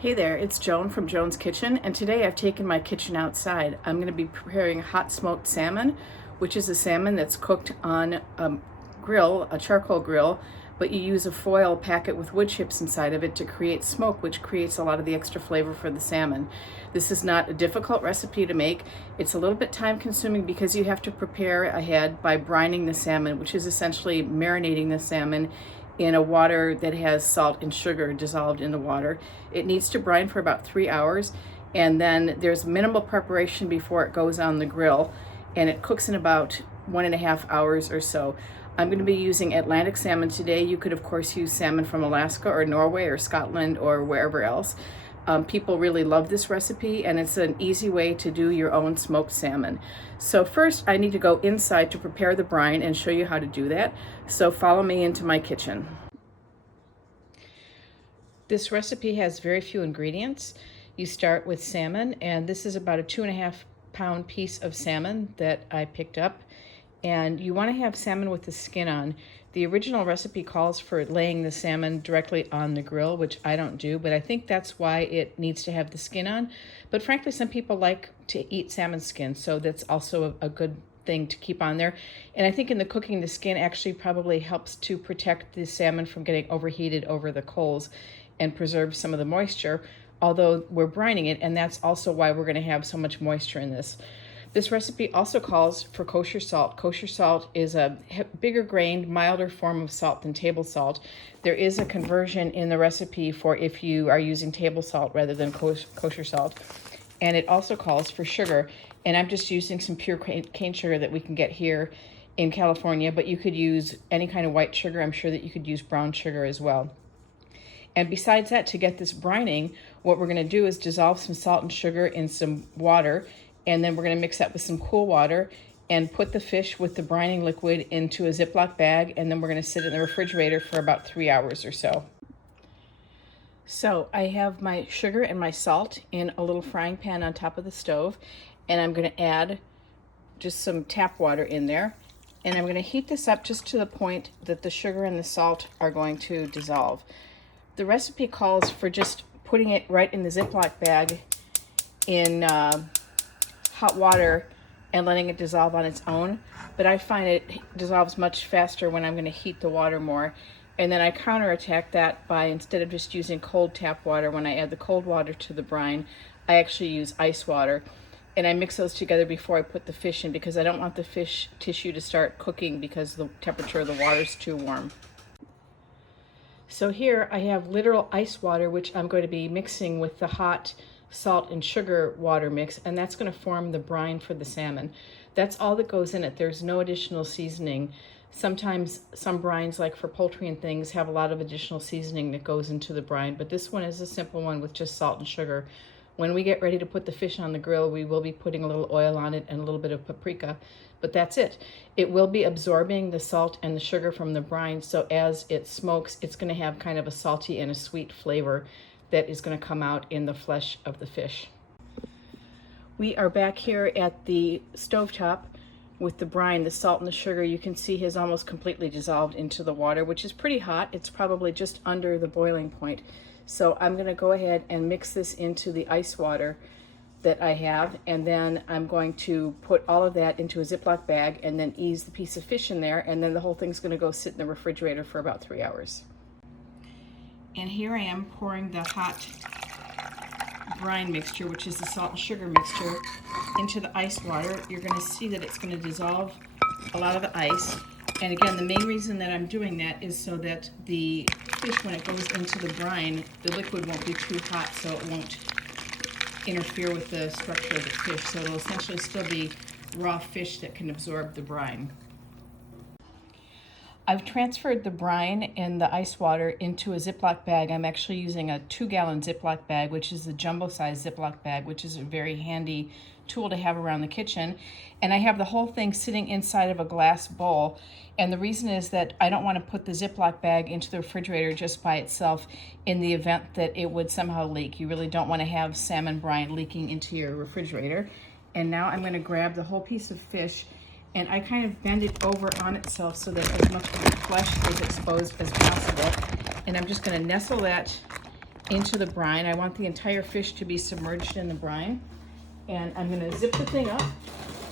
Hey there, it's Joan from Joan's Kitchen, and today I've taken my kitchen outside. I'm going to be preparing hot smoked salmon, which is a salmon that's cooked on a grill, a charcoal grill, but you use a foil packet with wood chips inside of it to create smoke, which creates a lot of the extra flavor for the salmon. This is not a difficult recipe to make. It's a little bit time consuming because you have to prepare ahead by brining the salmon, which is essentially marinating the salmon in a water that has salt and sugar dissolved in the water. It needs to brine for about 3 hours, and then there's minimal preparation before it goes on the grill, and it cooks in about 1.5 hours or so. I'm going to be using Atlantic salmon today. You could of course use salmon from Alaska or Norway or Scotland or wherever else. People really love this recipe, and it's an easy way to do your own smoked salmon. So first I need to go inside to prepare the brine and show you how to do that. So follow me into my kitchen. This recipe has very few ingredients. You start with salmon, and this is about a 2.5-pound piece of salmon that I picked up. And you want to have salmon with the skin on. The original recipe calls for laying the salmon directly on the grill, which I don't do, but I think that's why it needs to have the skin on. But frankly, some people like to eat salmon skin, so that's also a good thing to keep on there. And I think in the cooking, the skin actually probably helps to protect the salmon from getting overheated over the coals and preserve some of the moisture, although we're brining it, and that's also why we're going to have so much moisture in this. This recipe also calls for kosher salt. Kosher salt is a bigger grained, milder form of salt than table salt. There is a conversion in the recipe for if you are using table salt rather than kosher salt. And it also calls for sugar. And I'm just using some pure cane sugar that we can get here in California, but you could use any kind of white sugar. I'm sure that you could use brown sugar as well. And besides that, to get this brining, what we're going to do is dissolve some salt and sugar in some water, and then we're going to mix that with some cool water and put the fish with the brining liquid into a Ziploc bag, and then we're going to sit it in the refrigerator for about 3 hours or so. So I have my sugar and my salt in a little frying pan on top of the stove, and I'm going to add just some tap water in there, and I'm going to heat this up just to the point that the sugar and the salt are going to dissolve. The recipe calls for just putting it right in the Ziploc bag in hot water and letting it dissolve on its own, but I find it dissolves much faster when I'm going to heat the water more. And then I counterattack that by, instead of just using cold tap water, when I add the cold water to the brine, I actually use ice water. And I mix those together before I put the fish in, because I don't want the fish tissue to start cooking because the temperature of the water is too warm. So here I have literal ice water, which I'm going to be mixing with the hot salt and sugar water mix, and that's going to form the brine for the salmon. That's all that goes in it. There's no additional seasoning. Sometimes some brines, like for poultry and things, have a lot of additional seasoning that goes into the brine, but this one is a simple one with just salt and sugar. When we get ready to put the fish on the grill, we will be putting a little oil on it and a little bit of paprika, but that's it. It will be absorbing the salt and the sugar from the brine, so as it smokes, it's going to have kind of a salty and a sweet flavor that is going to come out in the flesh of the fish. We are back here at the stovetop with the brine. The salt and the sugar, you can see, has almost completely dissolved into the water, which is pretty hot. It's probably just under the boiling point. So I'm going to go ahead and mix this into the ice water that I have, and then I'm going to put all of that into a Ziploc bag and then ease the piece of fish in there, and then the whole thing's going to go sit in the refrigerator for about 3 hours. And here I am pouring the hot brine mixture, which is the salt and sugar mixture, into the ice water. You're going to see that it's going to dissolve a lot of the ice. And again, the main reason that I'm doing that is so that the fish, when it goes into the brine, the liquid won't be too hot, so it won't interfere with the structure of the fish. So it'll essentially still be raw fish that can absorb the brine. I've transferred the brine and the ice water into a Ziploc bag. I'm actually using a 2-gallon Ziploc bag, which is the jumbo size Ziploc bag, which is a very handy tool to have around the kitchen. And I have the whole thing sitting inside of a glass bowl. And the reason is that I don't want to put the Ziploc bag into the refrigerator just by itself in the event that it would somehow leak. You really don't want to have salmon brine leaking into your refrigerator. And now I'm going to grab the whole piece of fish, and I kind of bend it over on itself so that as much of the flesh is exposed as possible. And I'm just going to nestle that into the brine. I want the entire fish to be submerged in the brine. And I'm gonna zip the thing up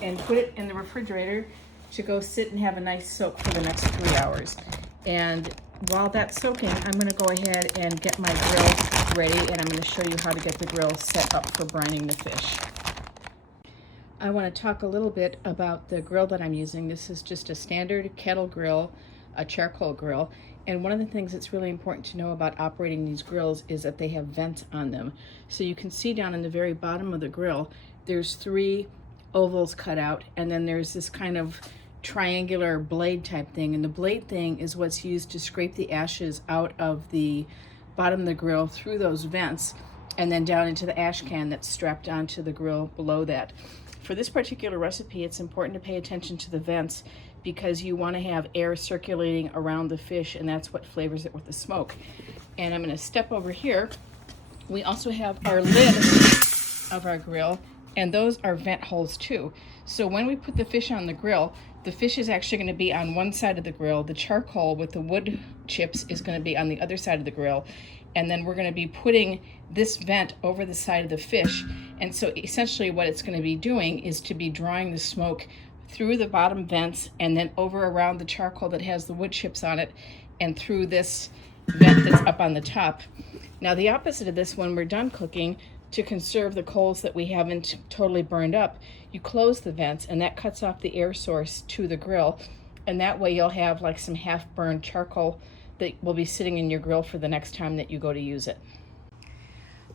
and put it in the refrigerator to go sit and have a nice soak for the next 3 hours. And while that's soaking, I'm gonna go ahead and get my grill ready, and I'm gonna show you how to get the grill set up for brining the fish. I wanna talk a little bit about the grill that I'm using. This is just a standard kettle grill, a charcoal grill. And one of the things that's really important to know about operating these grills is that they have vents on them. So you can see down in the very bottom of the grill, there's 3 ovals cut out, and then there's this kind of triangular blade type thing. And the blade thing is what's used to scrape the ashes out of the bottom of the grill through those vents and then down into the ash can that's strapped onto the grill below that. For this particular recipe, it's important to pay attention to the vents because you want to have air circulating around the fish, and that's what flavors it with the smoke. And I'm going to step over here. We also have our lid of our grill, and those are vent holes too. So when we put the fish on the grill, the fish is actually going to be on one side of the grill. The charcoal with the wood chips is going to be on the other side of the grill. And then we're going to be putting this vent over the side of the fish. And so essentially what it's going to be doing is to be drawing the smoke through the bottom vents and then over around the charcoal that has the wood chips on it and through this vent that's up on the top. Now the opposite of this, when we're done cooking, to conserve the coals that we haven't totally burned up, you close the vents, and that cuts off the air source to the grill, and that way you'll have like some half-burned charcoal that will be sitting in your grill for the next time that you go to use it.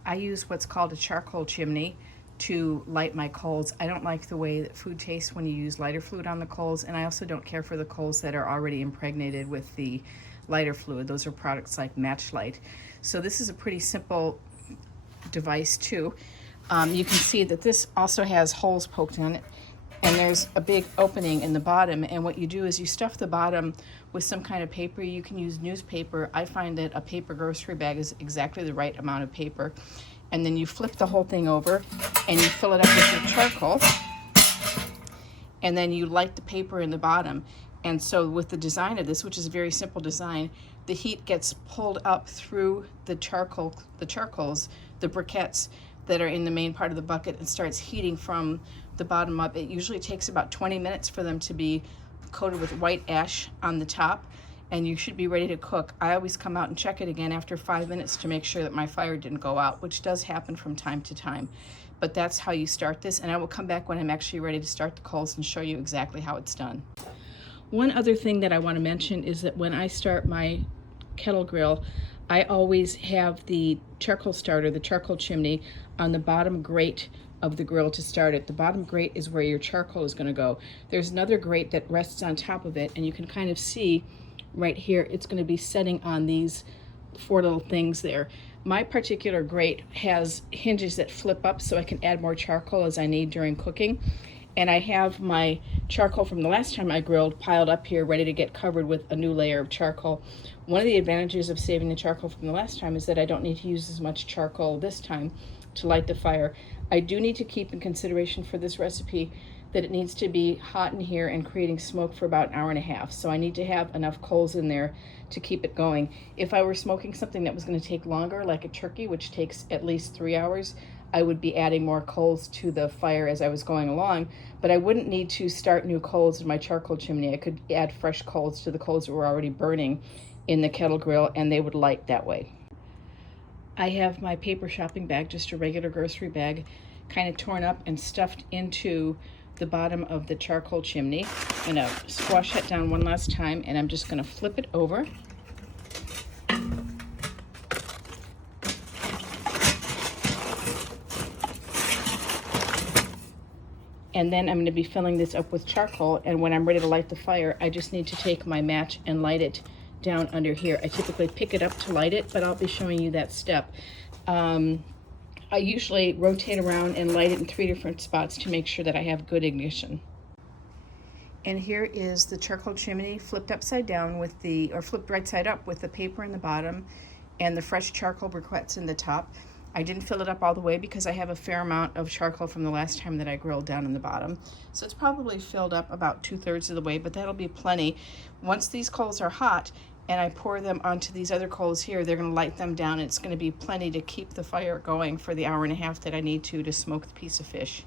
I use what's called a charcoal chimney to light my coals. I don't like the way that food tastes when you use lighter fluid on the coals, and I also don't care for the coals that are already impregnated with the lighter fluid. Those are products like Matchlight. So this is a pretty simple device too. You can see that this also has holes poked in it, and there's a big opening in the bottom, and what you do is you stuff the bottom with some kind of paper. You can use newspaper. I find that a paper grocery bag is exactly the right amount of paper, and then you flip the whole thing over and you fill it up with your charcoal, and then you light the paper in the bottom. And so with the design of this, which is a very simple design, the heat gets pulled up through the charcoals, the briquettes that are in the main part of the bucket, and starts heating from the bottom up. It usually takes about 20 minutes for them to be coated with white ash on the top, and you should be ready to cook. I always come out and check it again after 5 minutes to make sure that my fire didn't go out, which does happen from time to time. But that's how you start this, and I will come back when I'm actually ready to start the coals and show you exactly how it's done. One other thing that I want to mention is that when I start my kettle grill, I always have the charcoal starter, the charcoal chimney, on the bottom grate of the grill to start it. The bottom grate is where your charcoal is going to go. There's another grate that rests on top of it, and you can kind of see right here, it's going to be setting on these 4 little things there. My particular grate has hinges that flip up so I can add more charcoal as I need during cooking. And I have my charcoal from the last time I grilled piled up here ready to get covered with a new layer of charcoal. One of the advantages of saving the charcoal from the last time is that I don't need to use as much charcoal this time to light the fire. I do need to keep in consideration for this recipe that it needs to be hot in here and creating smoke for about 1.5 hours. So I need to have enough coals in there to keep it going. If I were smoking something that was going to take longer, like a turkey, which takes at least 3 hours, I would be adding more coals to the fire as I was going along, but I wouldn't need to start new coals in my charcoal chimney. I could add fresh coals to the coals that were already burning in the kettle grill, and they would light that way. I have my paper shopping bag, just a regular grocery bag, kind of torn up and stuffed into the bottom of the charcoal chimney. I'm gonna squash that down one last time, and I'm just gonna flip it over. And then I'm going to be filling this up with charcoal, and when I'm ready to light the fire, I just need to take my match and light it down under here. I typically pick it up to light it, but I'll be showing you that step. I usually rotate around and light it in 3 different spots to make sure that I have good ignition. And here is the charcoal chimney flipped upside down with or flipped right side up with the paper in the bottom and the fresh charcoal briquettes in the top. I didn't fill it up all the way because I have a fair amount of charcoal from the last time that I grilled down in the bottom. So it's probably filled up about 2/3 of the way, but that'll be plenty. Once these coals are hot and I pour them onto these other coals here, they're going to light them down. It's going to be plenty to keep the fire going for the hour and a half that I need to smoke the piece of fish.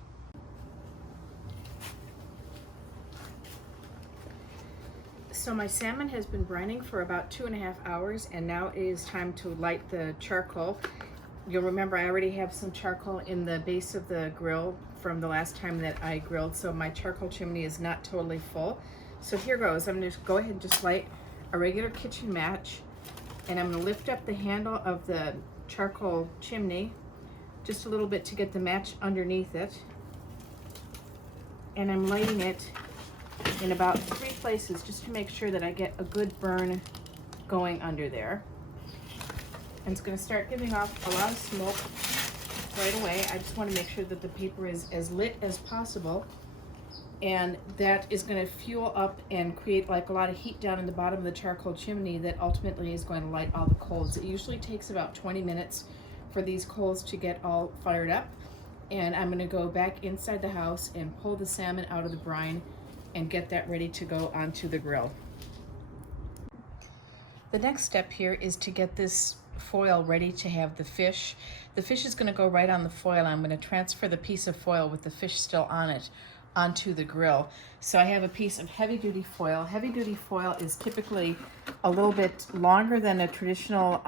So my salmon has been brining for about 2.5 hours, and now it is time to light the charcoal. You'll remember I already have some charcoal in the base of the grill from the last time that I grilled, so my charcoal chimney is not totally full. So here goes. I'm going to go ahead and just light a regular kitchen match, and I'm going to lift up the handle of the charcoal chimney just a little bit to get the match underneath it, and I'm lighting it in about 3 places just to make sure that I get a good burn going under there. And it's going to start giving off a lot of smoke right away. I just want to make sure that the paper is as lit as possible, and that is going to fuel up and create like a lot of heat down in the bottom of the charcoal chimney that ultimately is going to light all the coals. It usually takes about 20 minutes for these coals to get all fired up, and I'm going to go back inside the house and pull the salmon out of the brine and get that ready to go onto the grill. The next step here is to get this foil ready to have the fish. The fish is going to go right on the foil. I'm going to transfer the piece of foil with the fish still on it onto the grill. So I have a piece of heavy-duty foil. Heavy-duty foil is typically a little bit longer than a traditional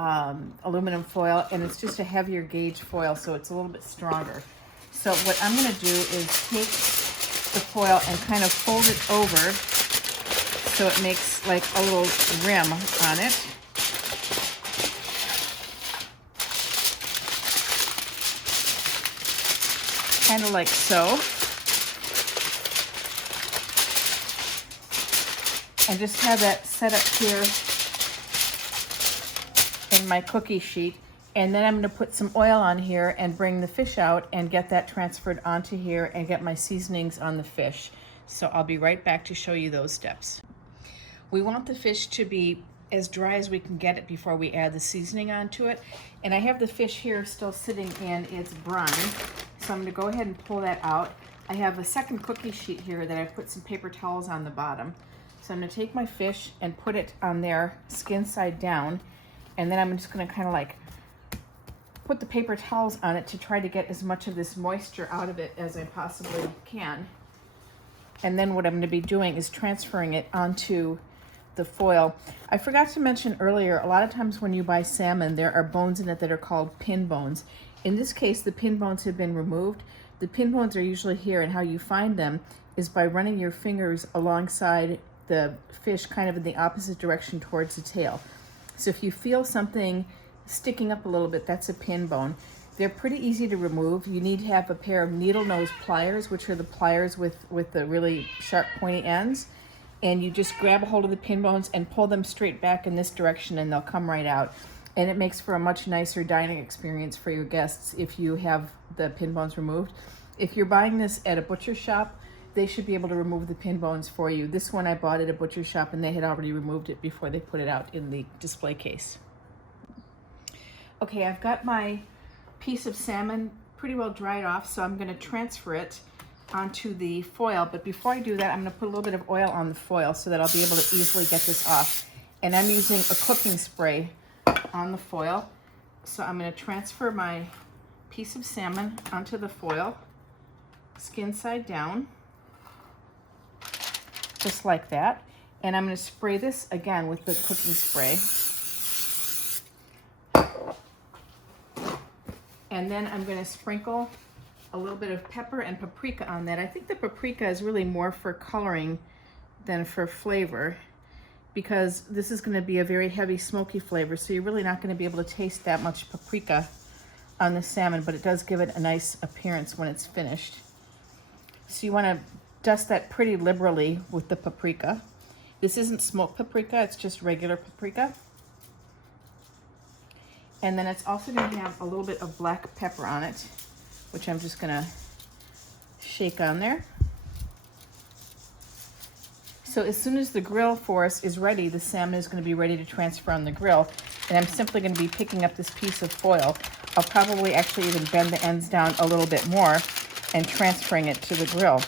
aluminum foil, and it's just a heavier gauge foil, so it's a little bit stronger. So what I'm going to do is take the foil and kind of fold it over so it makes like a little rim on it. Kind of like so. And just have that set up here in my cookie sheet. And then I'm going to put some oil on here and bring the fish out and get that transferred onto here and get my seasonings on the fish. So I'll be right back to show you those steps. We want the fish to be as dry as we can get it before we add the seasoning onto it. And I have the fish here still sitting in its brine. So I'm going to go ahead and pull that out. I have a second cookie sheet here that I put some paper towels on the bottom. So I'm going to take my fish and put it on there skin side down. And then I'm just going to kind of like put the paper towels on it to try to get as much of this moisture out of it as I possibly can. And then what I'm going to be doing is transferring it onto the foil. I forgot to mention earlier, a lot of times when you buy salmon, there are bones in it that are called pin bones. In this case, the pin bones have been removed. The pin bones are usually here, and how you find them is by running your fingers alongside the fish kind of in the opposite direction towards the tail. So if you feel something sticking up a little bit, that's a pin bone. They're pretty easy to remove. You need to have a pair of needle nose pliers, which are the pliers with the really sharp pointy ends. And you just grab a hold of the pin bones and pull them straight back in this direction, and they'll come right out. And it makes for a much nicer dining experience for your guests if you have the pin bones removed. If you're buying this at a butcher shop, they should be able to remove the pin bones for you. This one I bought at a butcher shop, and they had already removed it before they put it out in the display case. Okay, I've got my piece of salmon pretty well dried off, so I'm going to transfer it onto the foil. But before I do that, I'm going to put a little bit of oil on the foil so that I'll be able to easily get this off. And I'm using a cooking spray on the foil. So I'm going to transfer my piece of salmon onto the foil, skin side down, just like that. And I'm going to spray this again with the cooking spray. And then I'm going to sprinkle a little bit of pepper and paprika on that. I think the paprika is really more for coloring than for flavor, because this is going to be a very heavy smoky flavor, so you're really not going to be able to taste that much paprika on the salmon, but it does give it a nice appearance when it's finished. So you want to dust that pretty liberally with the paprika. This isn't smoked paprika, it's just regular paprika. And then it's also going to have a little bit of black pepper on it, which I'm just going to shake on there. So as soon as the grill for us is ready, the salmon is going to be ready to transfer on the grill. And I'm simply going to be picking up this piece of foil. I'll probably actually even bend the ends down a little bit more and transferring it to the grill.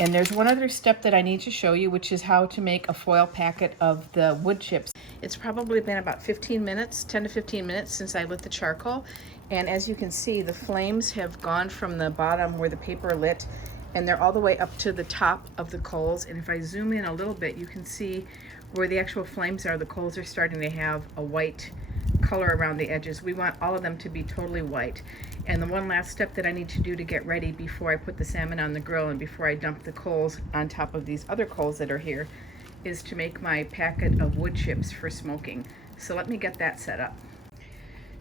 And there's one other step that I need to show you, which is how to make a foil packet of the wood chips. It's probably been about 15 minutes, 10 to 15 minutes since I lit the charcoal. And as you can see, the flames have gone from the bottom where the paper lit, and they're all the way up to the top of the coals. And if I zoom in a little bit, you can see where the actual flames are. The coals are starting to have a white color around the edges. We want all of them to be totally white. And the one last step that I need to do to get ready before I put the salmon on the grill and before I dump the coals on top of these other coals that are here is to make my packet of wood chips for smoking. So let me get that set up.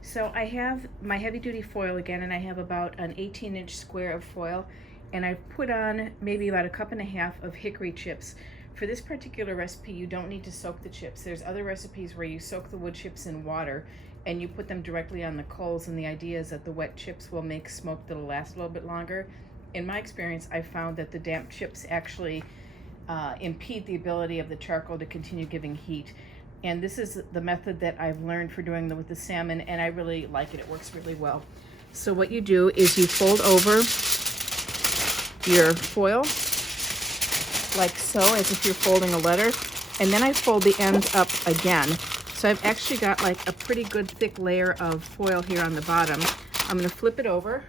So I have my heavy duty foil again, and I have about an 18-inch square of foil, and I've put on maybe about 1.5 cups of hickory chips. For this particular recipe, you don't need to soak the chips. There's other recipes where you soak the wood chips in water and you put them directly on the coals, and the idea is that the wet chips will make smoke that'll last a little bit longer. In my experience, I found that the damp chips actually impede the ability of the charcoal to continue giving heat. And this is the method that I've learned for doing with the salmon, and I really like it. It works really well. So what you do is you fold over your foil like so, as if you're folding a letter, and then I fold the ends up again. So I've actually got like a pretty good thick layer of foil here on the bottom. I'm going to flip it over,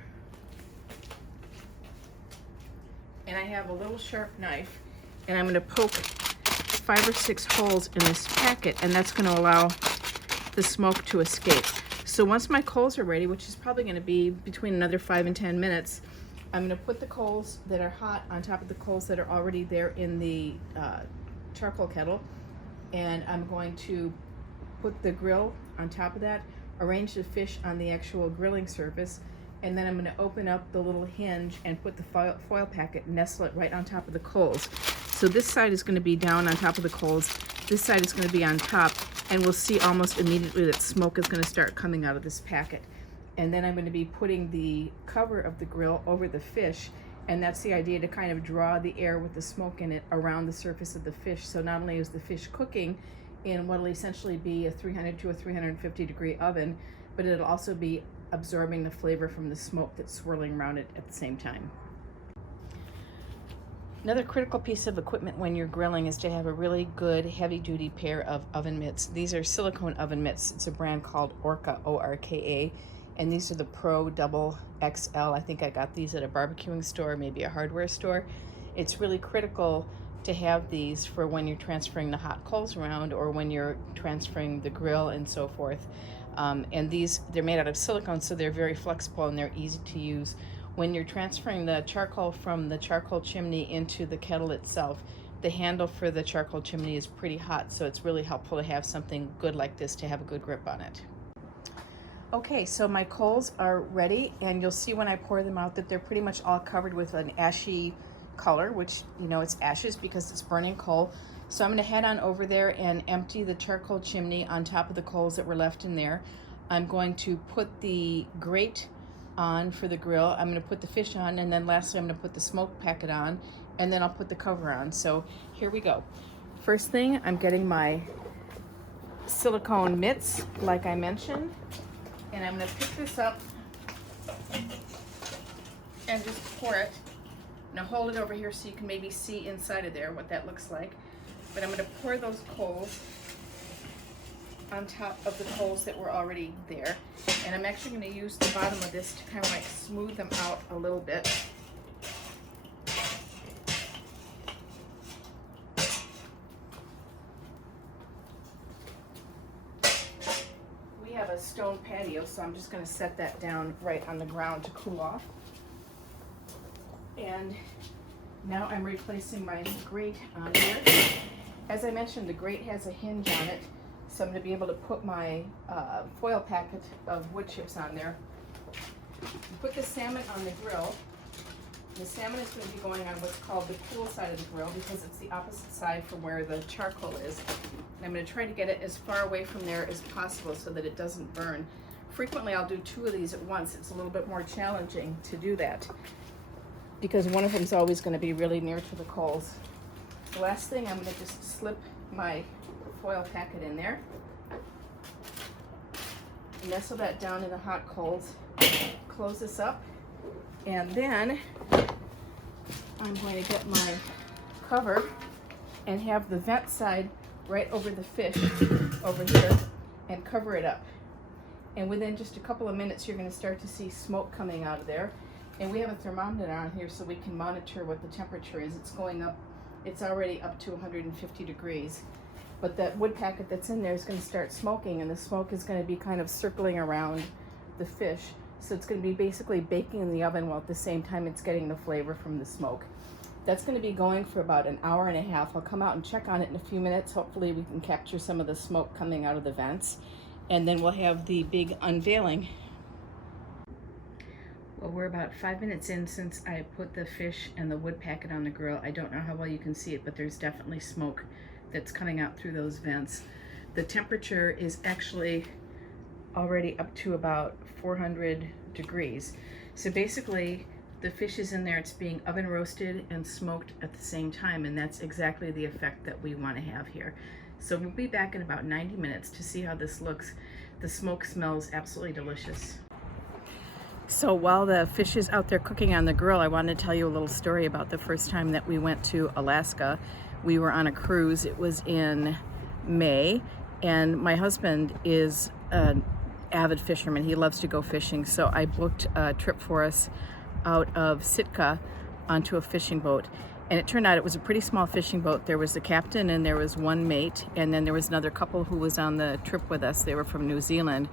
and I have a little sharp knife, and I'm going to poke 5 or 6 holes in this packet, and that's going to allow the smoke to escape. So once my coals are ready, which is probably going to be between another 5 and 10 minutes, I'm going to put the coals that are hot on top of the coals that are already there in the charcoal kettle, and I'm going to put the grill on top of that, arrange the fish on the actual grilling surface, and then I'm going to open up the little hinge and put the foil packet, nestle it right on top of the coals. So this side is going to be down on top of the coals, this side is going to be on top, and we'll see almost immediately that smoke is going to start coming out of this packet. And then I'm going to be putting the cover of the grill over the fish, and that's the idea, to kind of draw the air with the smoke in it around the surface of the fish. So not only is the fish cooking in what will essentially be a 300 to a 350 degree oven, but it'll also be absorbing the flavor from the smoke that's swirling around it at the same time. Another critical piece of equipment when you're grilling is to have a really good heavy-duty pair of oven mitts. These are silicone oven mitts. It's a brand called Orca, O-R-K-A, and these are the Pro Double XL. I think I got these at a barbecuing store, maybe a hardware store. It's really critical to have these for when you're transferring the hot coals around, or when you're transferring the grill and so forth. And they're made out of silicone, so they're very flexible and they're easy to use. When you're transferring the charcoal from the charcoal chimney into the kettle itself, the handle for the charcoal chimney is pretty hot, so it's really helpful to have something good like this to have a good grip on it. Okay, so my coals are ready, and you'll see when I pour them out that they're pretty much all covered with an ashy color, which, you know, it's ashes because it's burning coal. So I'm going to head on over there and empty the charcoal chimney on top of the coals that were left in there. I'm going to put the grate on for the grill. I'm going to put the fish on, and then lastly I'm going to put the smoke packet on, and then I'll put the cover on. So here we go. First thing, I'm getting my silicone mitts like I mentioned, and I'm going to pick this up and just pour it. Now hold it over here so you can maybe see inside of there what that looks like. But I'm going to pour those coals on top of the coals that were already there. And I'm actually going to use the bottom of this to kind of like smooth them out a little bit. We have a stone patio, so I'm just going to set that down right on the ground to cool off. And now I'm replacing my grate on here. As I mentioned, the grate has a hinge on it, so I'm going to be able to put my foil packet of wood chips on there. Put the salmon on the grill. The salmon is going to be going on what's called the cool side of the grill because it's the opposite side from where the charcoal is. And I'm going to try to get it as far away from there as possible so that it doesn't burn. Frequently I'll do 2 of these at once. It's a little bit more challenging to do that because one of them is always going to be really near to the coals. The last thing, I'm going to just slip my foil packet in there, nestle that down in the hot coals, close this up, and then I'm going to get my cover and have the vent side right over the fish over here and cover it up. And within just a couple of minutes, you're going to start to see smoke coming out of there. And we have a thermometer on here so we can monitor what the temperature is. It's going up, it's already up to 150 degrees. But that wood packet that's in there is going to start smoking, and the smoke is going to be kind of circling around the fish. So it's going to be basically baking in the oven while at the same time it's getting the flavor from the smoke. That's going to be going for about an hour and a half. I'll come out and check on it in a few minutes. Hopefully we can capture some of the smoke coming out of the vents. And then we'll have the big unveiling. Well, we're about 5 minutes in since I put the fish and the wood packet on the grill. I don't know how well you can see it, but there's definitely smoke that's coming out through those vents. The temperature is actually already up to about 400 degrees. So basically, the fish is in there, it's being oven roasted and smoked at the same time, and that's exactly the effect that we want to have here. So we'll be back in about 90 minutes to see how this looks. The smoke smells absolutely delicious. So while the fish is out there cooking on the grill, I wanted to tell you a little story about the first time that we went to Alaska. We were on a cruise. It was in May, and my husband is an avid fisherman. He loves to go fishing, so I booked a trip for us out of Sitka onto a fishing boat. And it turned out it was a pretty small fishing boat. There was the captain and there was one mate, and then there was another couple who was on the trip with us. They were from New Zealand,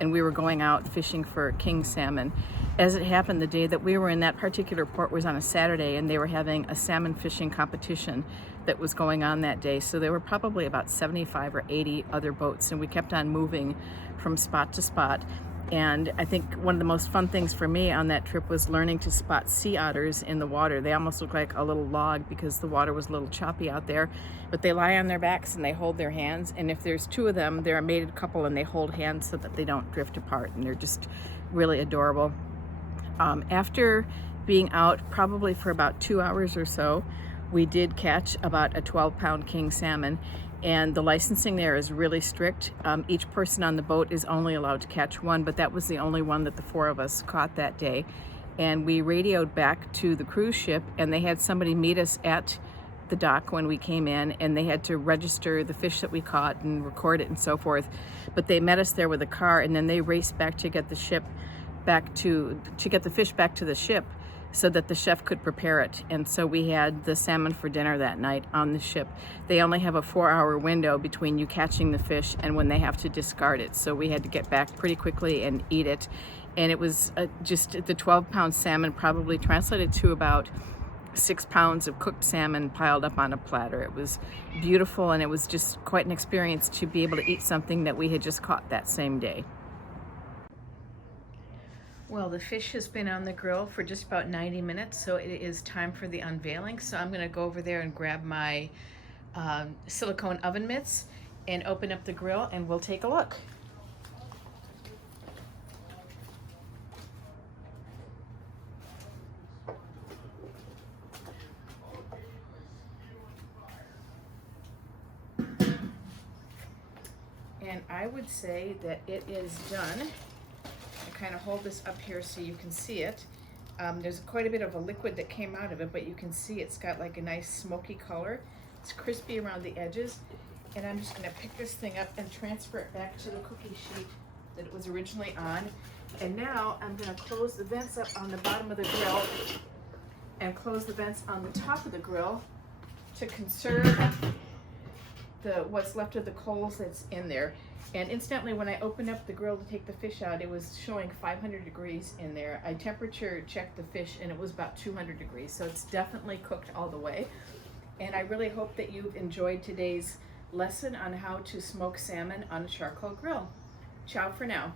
and we were going out fishing for king salmon. As it happened, the day that we were in that particular port was on a Saturday, and they were having a salmon fishing competition that was going on that day. So there were probably about 75 or 80 other boats, and we kept on moving from spot to spot. And I think one of the most fun things for me on that trip was learning to spot sea otters in the water. They almost look like a little log because the water was a little choppy out there, but they lie on their backs and they hold their hands. And if there's two of them, they're a mated couple and they hold hands so that they don't drift apart, and they're just really adorable. After being out probably for about 2 hours or so, we did catch about a 12-pound king salmon. And the licensing there is really strict. Each person on the boat is only allowed to catch one, but that was the only one that the four of us caught that day. And we radioed back to the cruise ship, and they had somebody meet us at the dock when we came in, and they had to register the fish that we caught and record it and so forth. But they met us there with a car, and then they raced back to get the ship back to get the fish back to the ship, so that the chef could prepare it. And so we had the salmon for dinner that night on the ship. They only have a 4-hour window between you catching the fish and when they have to discard it. So we had to get back pretty quickly and eat it. And it was just the 12-pound salmon probably translated to about 6 pounds of cooked salmon piled up on a platter. It was beautiful, and it was just quite an experience to be able to eat something that we had just caught that same day. Well, the fish has been on the grill for just about 90 minutes, so it is time for the unveiling. So I'm going to go over there and grab my silicone oven mitts and open up the grill, and we'll take a look. And I would say that it is done. Kind of hold this up here so you can see it. There's quite a bit of a liquid that came out of it, but you can see it's got like a nice smoky color. It's crispy around the edges, and I'm just going to pick this thing up and transfer it back to the cookie sheet that it was originally on. And now I'm going to close the vents up on the bottom of the grill and close the vents on the top of the grill to conserve what's left of the coals that's in there. And incidentally, when I opened up the grill to take the fish out, it was showing 500 degrees in there. I temperature checked the fish, and it was about 200 degrees. So it's definitely cooked all the way. And I really hope that you've enjoyed today's lesson on how to smoke salmon on a charcoal grill. Ciao for now.